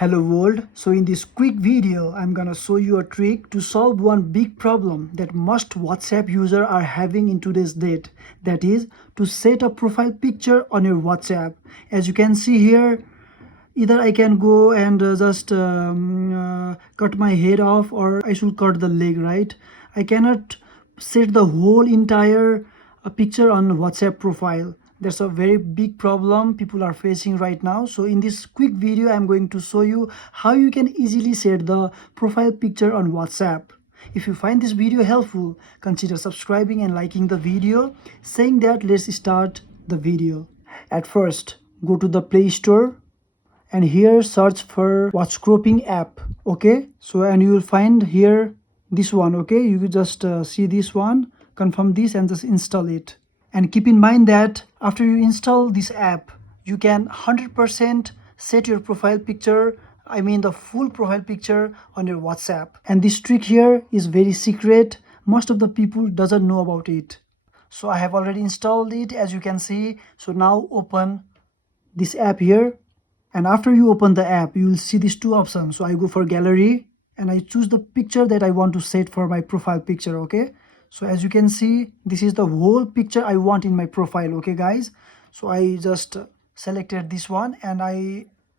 Hello world, so in this quick video I'm gonna show you a trick to solve one big problem that most WhatsApp users are having in today's date, that is to set a profile picture on your WhatsApp. As you can see here, either I can go and just cut my head off, or I should cut the leg, right? I cannot set the whole entire picture on WhatsApp profile. That's a very big problem people are facing right now. So in this quick video I'm going to show you how you can easily set the profile picture on WhatsApp. If you find this video helpful, consider subscribing and liking the video. Saying that, let's start the video. At first, go to the Play Store and here search for watch cropping app. Okay, so and you will find here this one. Okay, you will just see this one, confirm this and just install it. And keep in mind that after you install this app, you can 100% set your profile picture, I mean the full profile picture on your WhatsApp. And this trick here is very secret. Most of the people doesn't know about it. So I have already installed it, as you can see. So now open this app here. And after you open the app, you will see these two options. So I go for gallery and I choose the picture that I want to set for my profile picture. Okay, so as you can see, this is the whole picture I want in my profile. Okay guys, so I just selected this one, and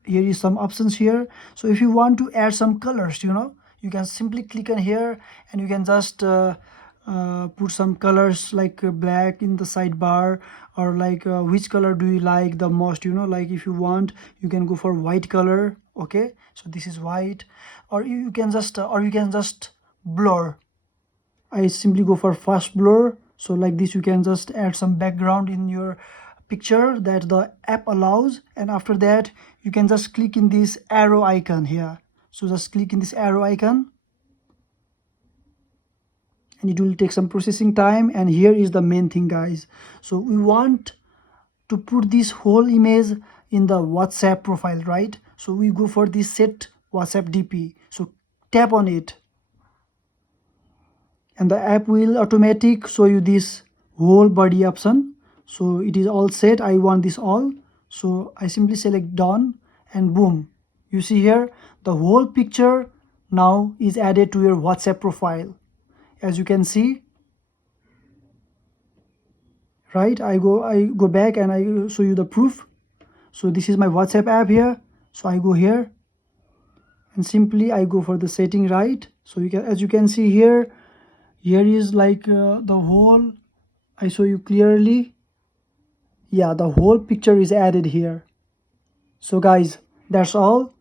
here is some options here. So if you want to add some colors, you can simply click on here and you can just put some colors like black in the sidebar, or like which color do you like the most, like if you want, you can go for white color. Okay, so this is white, or you can just blur. I simply go for fast blur. So like this, you can just add some background in your picture that the app allows, and after that you can just click in this arrow icon here. So just click in this arrow icon and it will take some processing time. And here is the main thing, guys. So we want to put this whole image in the WhatsApp profile, right? So we go for this set WhatsApp DP. So tap on it and the app will automatic show you this whole body option. So it is all set. I want this all. So I simply select done and boom. You see here the whole picture now is added to your WhatsApp profile. As you can see, right? I go back and I show you the proof. So this is my WhatsApp app here. So I go here and simply I go for the setting, right? So as you can see here is like the whole, I show you clearly. Yeah, the whole picture is added here. So guys, that's all.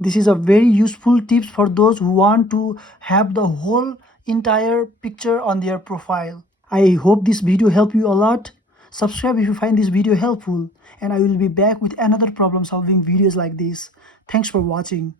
This is a very useful tips for those who want to have the whole entire picture on their profile. I hope this video helped you a lot. Subscribe if you find this video helpful, and I will be back with another problem solving videos like this. Thanks for watching.